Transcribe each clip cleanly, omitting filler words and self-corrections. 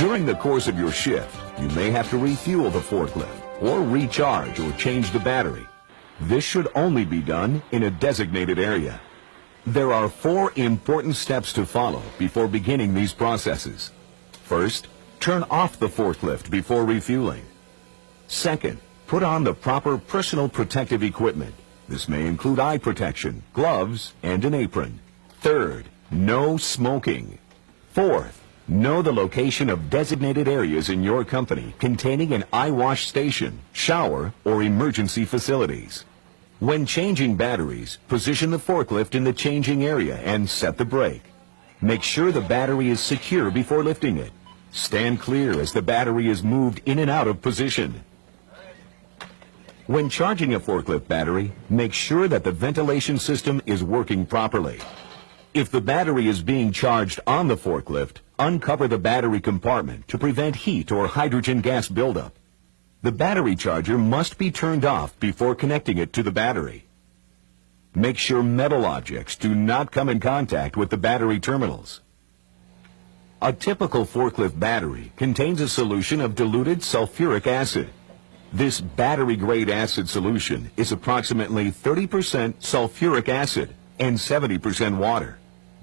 During the course of your shift, you may have to refuel the forklift or recharge or change the battery. This should only be done in a designated area. There are 4 important steps to follow before beginning these processes. First, turn off the forklift before refueling. Second, put on the proper personal protective equipment. This may include eye protection, gloves, and an apron. Third, no smoking. Fourth, know the location of designated areas in your company containing an eye wash station, shower, or emergency facilities. When changing batteries, position the forklift in the changing area and set the brake. Make sure the battery is secure before lifting it. Stand clear as the battery is moved in and out of position. When charging a forklift battery, make sure that the ventilation system is working properly. If the battery is being charged on the forklift, uncover the battery compartment to prevent heat or hydrogen gas buildup. The battery charger must be turned off before connecting it to the battery. Make sure metal objects do not come in contact with the battery terminals. A typical forklift battery contains a solution of diluted sulfuric acid. This battery-grade acid solution is approximately 30% sulfuric acid and 70% water.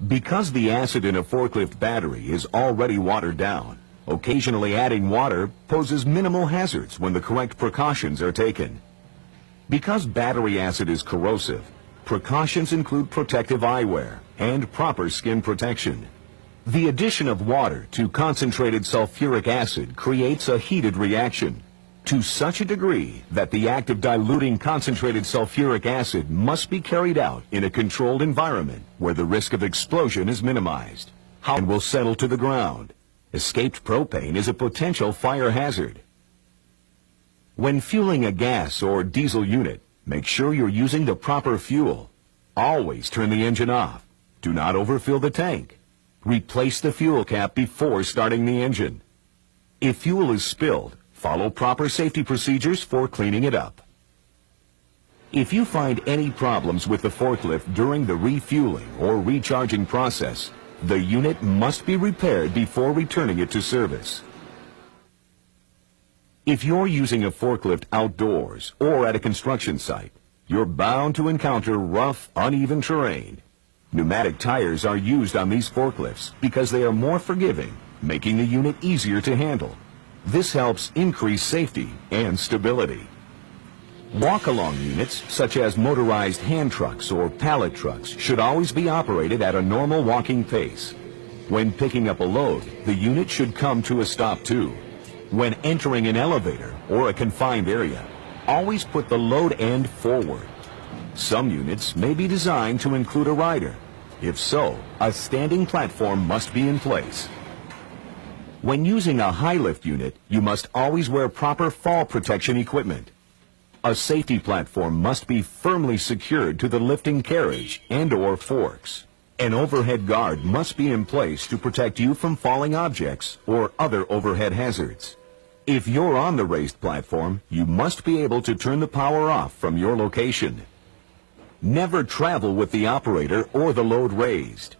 Because the acid in a forklift battery is already watered down, occasionally adding water poses minimal hazards when the correct precautions are taken. Because battery acid is corrosive, precautions include protective eyewear and proper skin protection. The addition of water to concentrated sulfuric acid creates a heated reaction to such a degree that the act of diluting concentrated sulfuric acid must be carried out in a controlled environment where the risk of explosion is minimized. And will settle to the ground. Escaped propane is a potential fire hazard. When fueling a gas or diesel unit, make sure you're using the proper fuel. Always turn the engine off. Do not overfill the tank. Replace the fuel cap before starting the engine. If fuel is spilled, follow proper safety procedures for cleaning it up. If you find any problems with the forklift during the refueling or recharging process, the unit must be repaired before returning it to service. If you're using a forklift outdoors or at a construction site, you're bound to encounter rough, uneven terrain. Pneumatic tires are used on these forklifts because they are more forgiving, making the unit easier to handle. This helps increase safety and stability. Walk-along units, such as motorized hand trucks or pallet trucks, should always be operated at a normal walking pace. When picking up a load, the unit should come to a stop too. When entering an elevator or a confined area, always put the load end forward. Some units may be designed to include a rider. If so, a standing platform must be in place. When using a high-lift unit, you must always wear proper fall protection equipment. A safety platform must be firmly secured to the lifting carriage and/or forks. An overhead guard must be in place to protect you from falling objects or other overhead hazards. If you're on the raised platform, you must be able to turn the power off from your location. Never travel with the operator or the load raised.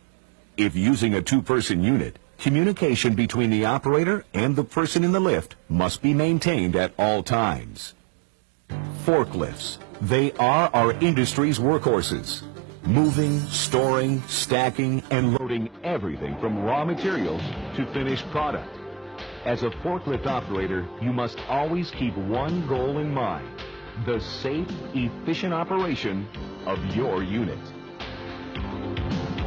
If using a two-person unit, communication between the operator and the person in the lift must be maintained at all times. Forklifts. They are our industry's workhorses. Moving, storing, stacking, and loading everything from raw materials to finished product. As a forklift operator, you must always keep one goal in mind: the safe, efficient operation of your unit.